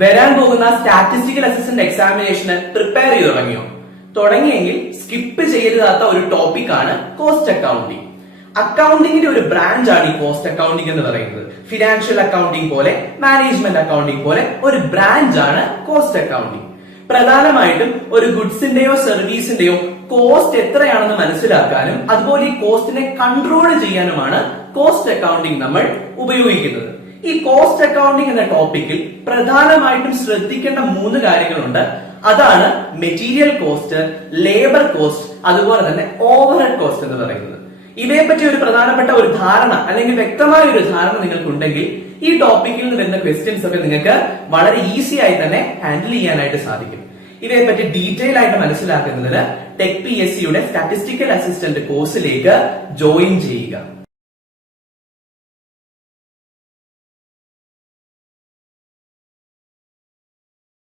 വരാൻ പോകുന്ന statistical assistant എക്സാമിനേഷന് prepare ചെയ്ത് തുടങ്ങിയെങ്കിൽ സ്കിപ്പ് ചെയ്യരുതാത്ത ഒരു ടോപ്പിക് ആണ് കോസ്റ്റ് അക്കൗണ്ടിങ്. അക്കൗണ്ടിങ്ങിന്റെ ഒരു ബ്രാഞ്ച് ആണ് ഈ കോസ്റ്റ് അക്കൗണ്ടിങ് എന്ന് പറയുന്നത്. ഫിനാൻഷ്യൽ അക്കൗണ്ടിങ് പോലെ, മാനേജ്മെന്റ് അക്കൗണ്ടിങ് പോലെ ഒരു ബ്രാഞ്ച് ആണ് കോസ്റ്റ് അക്കൗണ്ടിങ്. പ്രധാനമായിട്ടും ഒരു ഗുഡ്സിന്റെയോ സർവീസിന്റെയോ കോസ്റ്റ് എത്രയാണെന്ന് മനസ്സിലാക്കാനും അതുപോലെ ഈ കോസ്റ്റിനെ കൺട്രോൾ ചെയ്യാനുമാണ് കോസ്റ്റ് അക്കൗണ്ടിങ് നമ്മൾ ഉപയോഗിക്കുന്നത്. ഈ കോസ്റ്റ് അക്കൗണ്ടിങ് എന്ന ടോപ്പിക്കിൽ പ്രധാനമായിട്ടും ശ്രദ്ധിക്കേണ്ട 3 കാര്യങ്ങളുണ്ട്. അതാണ് മെറ്റീരിയൽ കോസ്റ്റ്, ലേബർ കോസ്റ്റ്, അതുപോലെ തന്നെ ഓവർഹെഡ് കോസ്റ്റ് എന്ന് പറയുന്നത്. ഇവയെ പറ്റി ഒരു പ്രധാനപ്പെട്ട ഒരു ധാരണ അല്ലെങ്കിൽ വ്യക്തമായ ഒരു ധാരണ നിങ്ങൾക്കുണ്ടെങ്കിൽ ഈ ടോപ്പിക്കിൽ നിന്ന് വരുന്ന ക്വസ്റ്റ്യൻസ് ഒക്കെ നിങ്ങൾക്ക് വളരെ ഈസി ആയി തന്നെ ഹാൻഡിൽ ചെയ്യാനായിട്ട് സാധിക്കും. ഇവയെ പറ്റി ഡീറ്റെയിൽ ആയിട്ട് മനസ്സിലാക്കുന്നതിന് ടെക് PSCയുടെ സ്റ്റാറ്റിസ്റ്റിക്കൽ അസിസ്റ്റന്റ് കോഴ്സിലേക്ക് ജോയിൻ ചെയ്യുക.